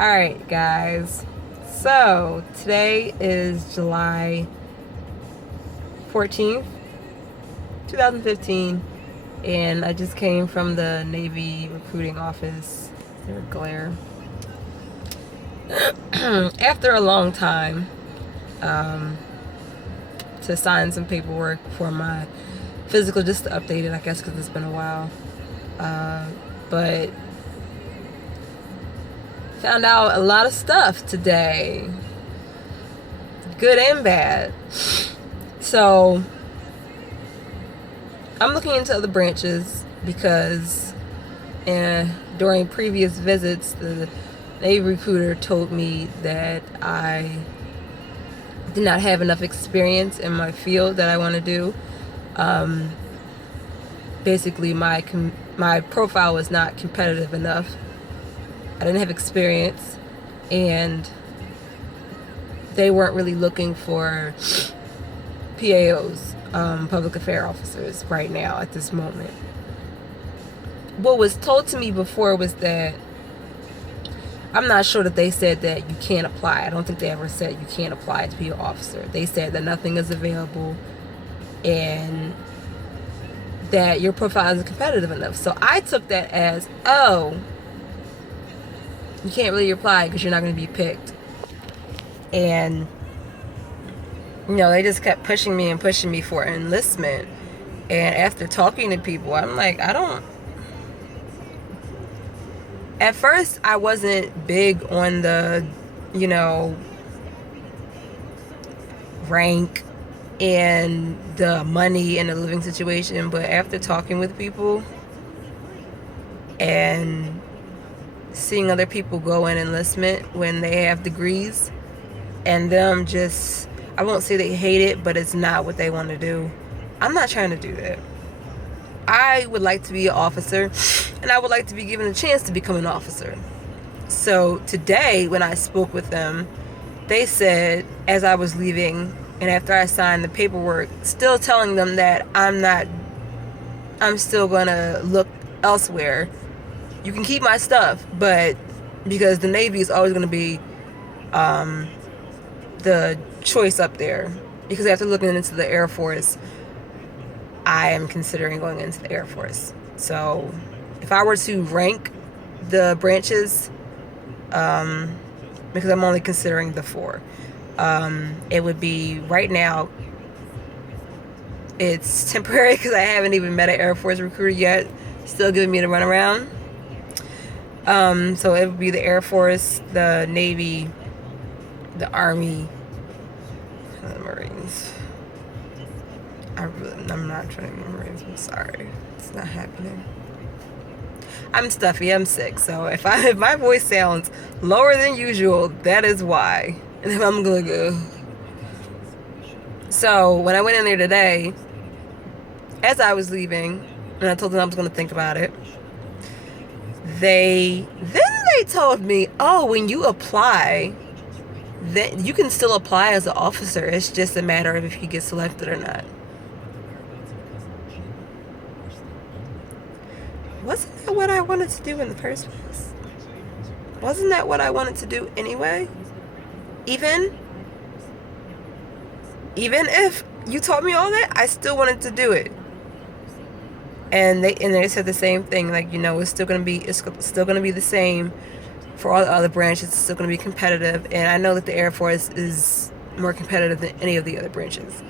Alright, guys. So, today is July 14th, 2015, and I just came from the Navy recruiting office. Their glare. After a long time, to sign some paperwork for my physical, just to update it, I guess, because it's been a while. But found out a lot of stuff today, good and bad. So I'm looking into other branches because during previous visits, the Navy recruiter told me that I did not have enough experience in my field that I want to do. Basically, my profile was not competitive enough. I didn't have experience, and they weren't really looking for PAOs, public affairs officers, right now at this moment. What was told to me before was that I'm not sure that they said that you can't apply. I don't think they ever said you can't apply to be an officer. They said that nothing is available and that your profile isn't competitive enough. So I took that as, oh, you can't really apply because you're not going to be picked. And, they just kept pushing me for enlistment. And after talking to people, I'm like, at first I wasn't big on the, rank and the money and the living situation. But after talking with people and seeing other people go in enlistment when they have degrees, and them just, I won't say they hate it, but it's not what they want to do. I'm not trying to do that. I would like to be an officer, and I would like to be given a chance to become an officer. So today, when I spoke with them, they said, as I was leaving, and after I signed the paperwork, still telling them that I'm still gonna look elsewhere. You can keep my stuff, but because the Navy is always gonna be the choice up there. Because after looking into the Air Force, I am considering going into the Air Force. So if I were to rank the branches, because I'm only considering the 4, it would be, right now, it's temporary because I haven't even met an Air Force recruiter yet, still giving me the runaround. So it would be the Air Force, the Navy, the Army, and the Marines. I'm not trying to be Marines. I'm sorry. It's not happening. I'm stuffy. I'm sick. So if my voice sounds lower than usual, that is why. And if I'm gonna go. So when I went in there today, as I was leaving, and I told them I was gonna think about it, they told me, oh, when you apply, that you can still apply as an officer. It's just a matter of if you get selected or not. Wasn't that what I wanted to do in the first place? Wasn't that what I wanted to do anyway? Even if you told me all that, I still wanted to do it. And they said the same thing, like, it's still gonna be the same for all the other branches. It's still gonna be competitive, and I know that the Air Force is more competitive than any of the other branches.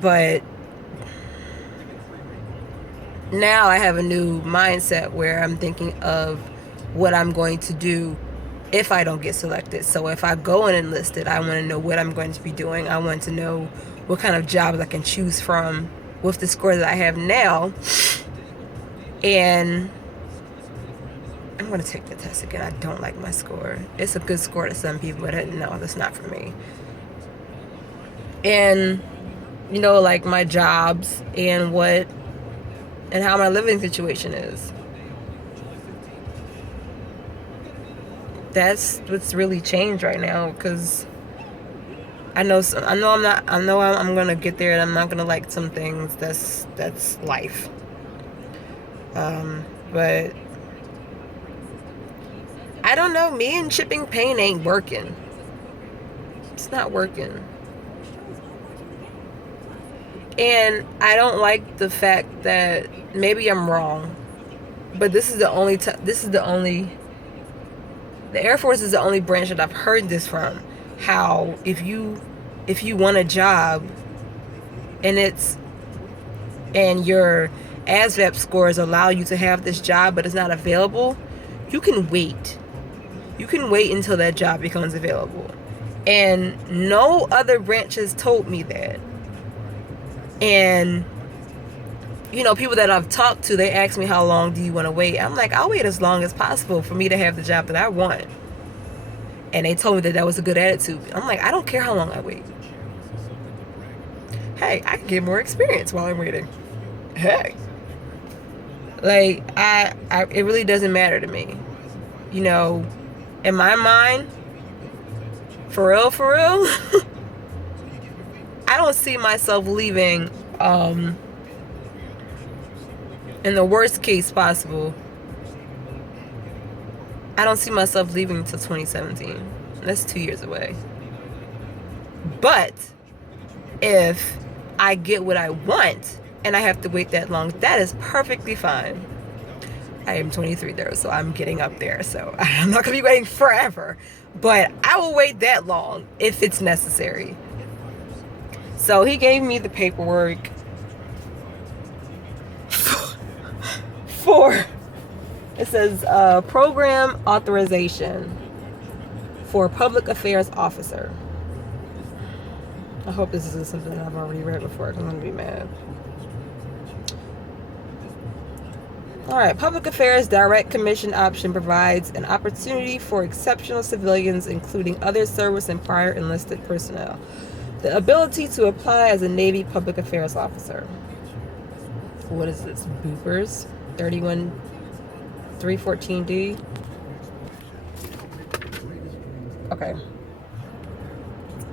But now I have a new mindset where I'm thinking of what I'm going to do if I don't get selected. So if I go and enlisted, I want to know what I'm going to be doing. I want to know what kind of jobs I can choose from with the score that I have now. And I'm going to take the test again. I don't like my score. It's a good score to some people, but no, that's not for me. And, like my jobs and how my living situation is. That's what's really changed right now, because I'm gonna get there, and I'm not gonna like some things. That's life. But I don't know. Me and shipping pain ain't working. It's not working. And I don't like the fact that maybe I'm wrong, but this is the only the Air Force is the only branch that I've heard this from. How if you want a job and your ASVAB scores allow you to have this job but it's not available, you can wait. You can wait until that job becomes available. And no other branches told me that. And people that I've talked to, they ask me, how long do you want to wait? I'm like, I'll wait as long as possible for me to have the job that I want. And they told me that was a good attitude. I'm like, I don't care how long I wait. Hey, I can get more experience while I'm waiting. Hey. Like, it really doesn't matter to me. In my mind, for real, I don't see myself leaving, in the worst case possible, I don't see myself leaving until 2017. That's 2 years away. But if I get what I want and I have to wait that long, that is perfectly fine. I am 23 though, so I'm getting up there. So I'm not going to be waiting forever. But I will wait that long if it's necessary. So he gave me the paperwork for, it says program authorization for public affairs officer. I hope this isn't something that I've already read before because I'm going to be mad. Alright, public affairs direct commission option provides an opportunity for exceptional civilians, including other service and prior enlisted personnel, the ability to apply as a Navy public affairs officer. What is this? Boopers? 314D? Okay. This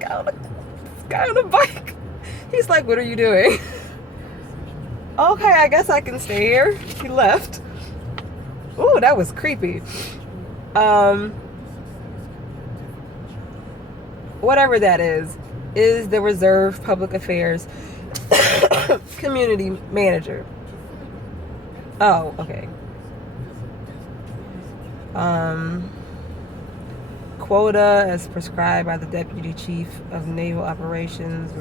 guy on the bike. He's like, what are you doing? Okay, I guess I can stay here. He left. Ooh, that was creepy. Whatever that is the Reserve Public Affairs Community Manager. Oh, okay. Quota as prescribed by the Deputy Chief of Naval Operations.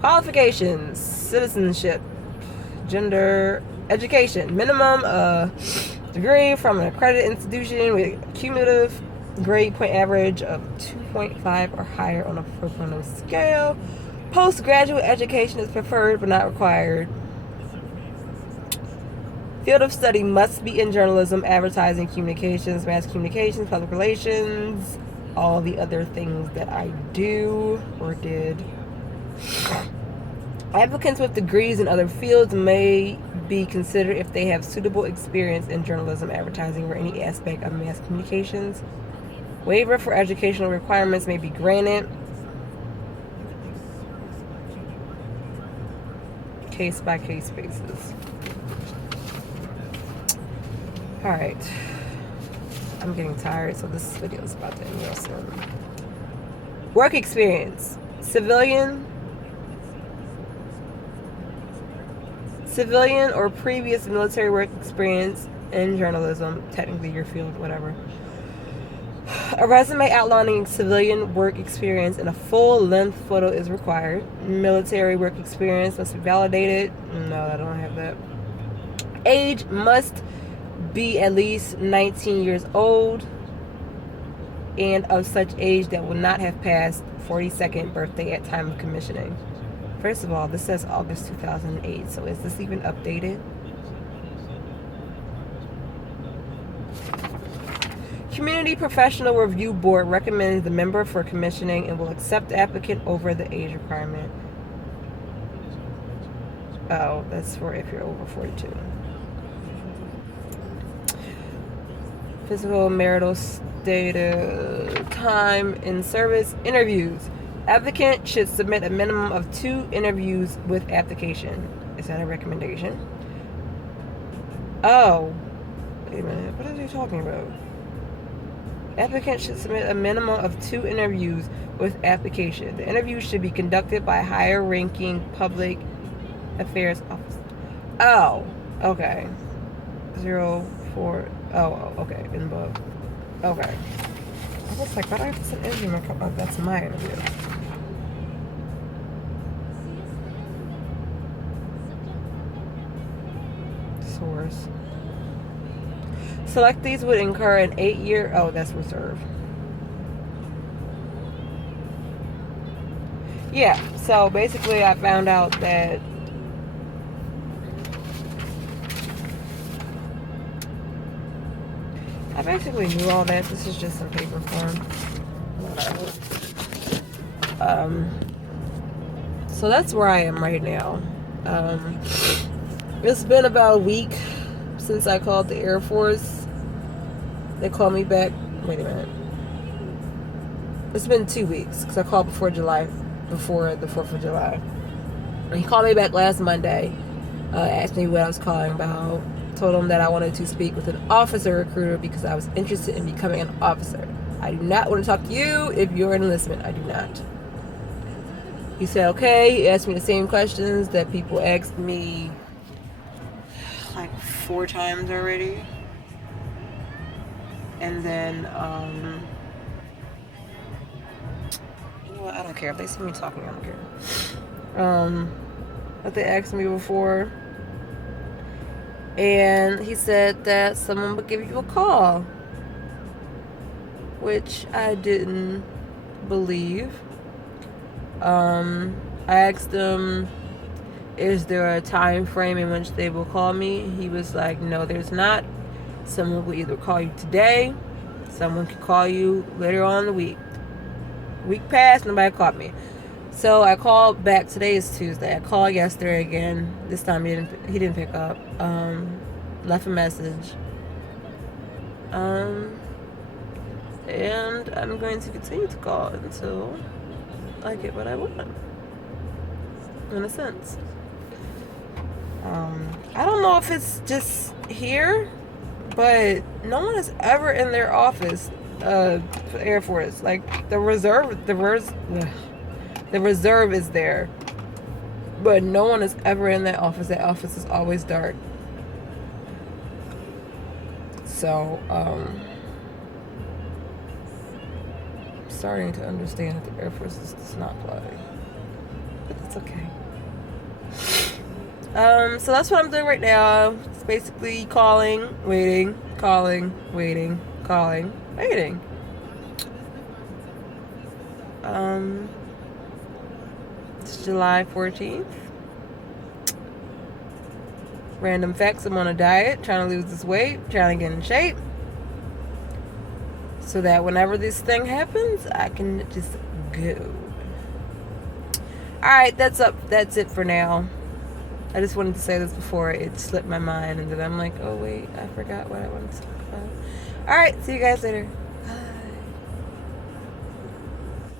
Qualifications: citizenship, gender, education, minimum degree from an accredited institution with cumulative grade point average of 2.5 or higher on a 4.0 scale. Postgraduate education is preferred but not required. Field of study must be in journalism, advertising, communications, mass communications, public relations, all the other things that I do or did. Applicants with degrees in other fields may be considered if they have suitable experience in journalism, advertising, or any aspect of mass communications. Waiver for educational requirements may be granted. Case-by-case basis. Alright. I'm getting tired, so this video is about to end real soon. Work experience. Civilian or previous military work experience in journalism, technically your field, whatever. A resume outlining civilian work experience and a full-length photo is required. Military work experience must be validated. No, I don't have that. Age must be at least 19 years old and of such age that will not have passed 42nd birthday at time of commissioning. First of all, this says August 2008, so is this even updated? Community Professional Review Board recommends the member for commissioning and will accept the applicant over the age requirement. Oh, that's for if you're over 42. Physical, marital status, time in service, interviews. Applicant should submit a minimum of 2 interviews with application. Is that a recommendation? Oh, wait a minute. What are they talking about? Applicants should submit a minimum of 2 interviews with application. The interview should be conducted by higher-ranking public affairs officer. Oh, okay. 04. Oh, okay. And above. Okay. I was like, why do I have to send interview? Oh, that's my interview. Source. Selectees would incur an 8-year. Oh, that's reserved. Yeah, so basically I found out that I basically knew all that. This is just some paper form. Whatever. So that's where I am right now. It's been about a week since I called the Air Force. They called me back. Wait a minute. It's been 2 weeks because I called before the 4th of July. And he called me back last Monday, asked me what I was calling about, told him that I wanted to speak with an officer recruiter because I was interested in becoming an officer. I do not want to talk to you if you're an enlistment. I do not. He said, okay. He asked me the same questions that people asked me like 4 times already. And then, you know what? I don't care. If they see me talking, I don't care. But they asked me before. And he said that someone would give you a call, which I didn't believe. I asked him, is there a time frame in which they will call me? He was like, no, there's not. Someone will either call you today, someone could call you later on in the week. Week passed, nobody called me. So I called back. Today is Tuesday. I called yesterday again. This time he didn't pick up. Left a message. And I'm going to continue to call until I get what I want. In a sense. I don't know if it's just here, but no one is ever in their office for the Air Force. Like the reserve is there, but no one is ever in that office. That office is always dark. So I'm starting to understand that the Air Force does not fly, but that's okay. So that's what I'm doing right now. It's basically calling, waiting, calling, waiting, calling, waiting. It's July 14th. Random facts: I'm on a diet, trying to lose this weight, trying to get in shape, so that whenever this thing happens, I can just go. Alright, that's it for now. I just wanted to say this before it slipped my mind, and then I'm like, oh wait, I forgot what I wanted to talk about. Alright, see you guys later.